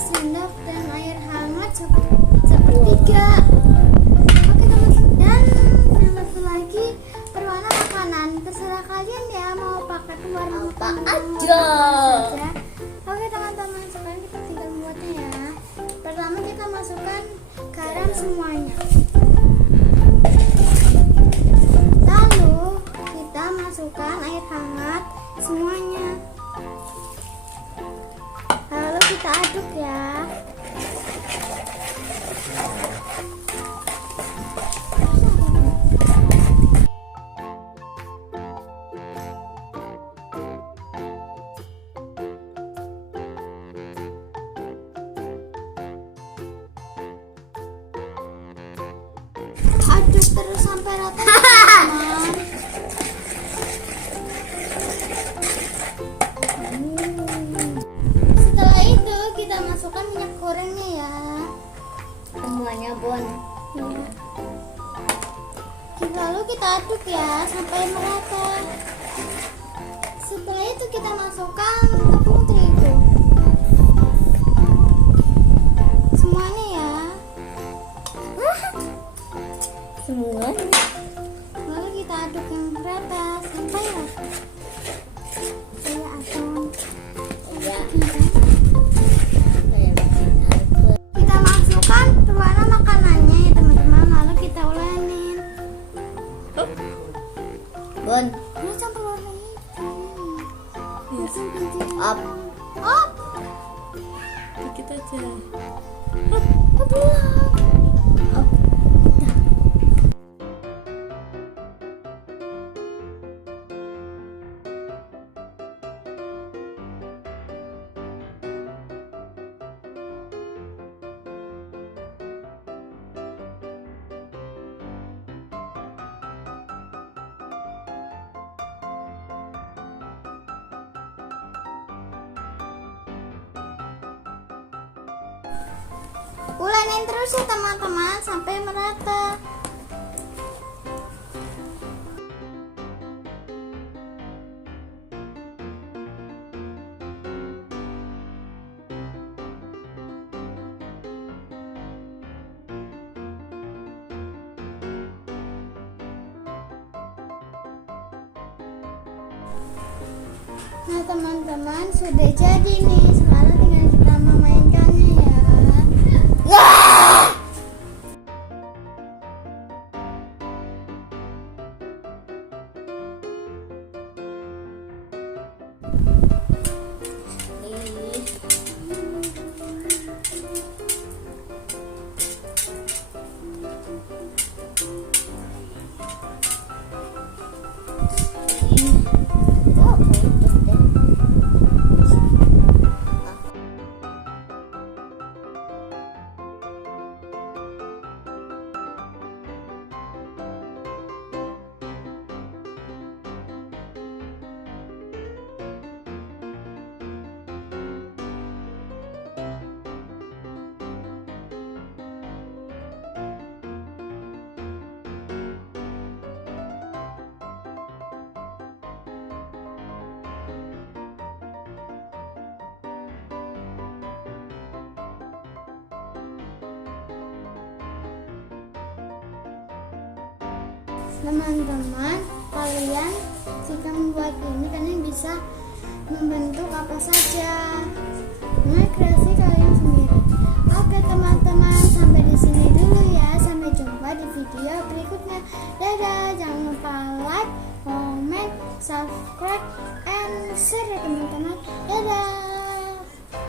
sendok dan air hangat sepertiga. Oke teman-teman, dan yang satu lagi berwarna makanan. Terserah kalian ya mau pakai warna apa makanan aja. Oke teman-teman, sekarang kita tinggal membuatnya ya. Pertama kita masukkan garam semuanya. Lalu kita masukkan air hangat semuanya. Lalu kita aduk ya. Aduk terus sampai rata teman-teman. Setelah itu kita masukkan minyak gorengnya ya. Semuanya bon. Lalu kita aduk ya sampai merata. Setelah itu kita masukkan tepung terigu. Semuanya ya. Semuanya. Lalu kita aduk yang merata sampai rata. Saya aduk. Ya. Kita masukkan berwarna makanannya ya teman-teman. Lalu kita ulangin. Bon. Ini campur warna hijau. Up. Up. Dikit aja. Up. Ulangin terus ya teman-teman sampai merata. Nah teman-teman, sudah jadi nih. Sekarang tinggal kita memainkannya ya. Teman-teman, kalian jika membuat ini kalian bisa membentuk apa saja dengan kreasi kalian sendiri. Oke teman-teman, sampai di sini dulu ya. Sampai jumpa di video berikutnya. Dadah, jangan lupa like, comment, subscribe, and share ya teman-teman. Dadah.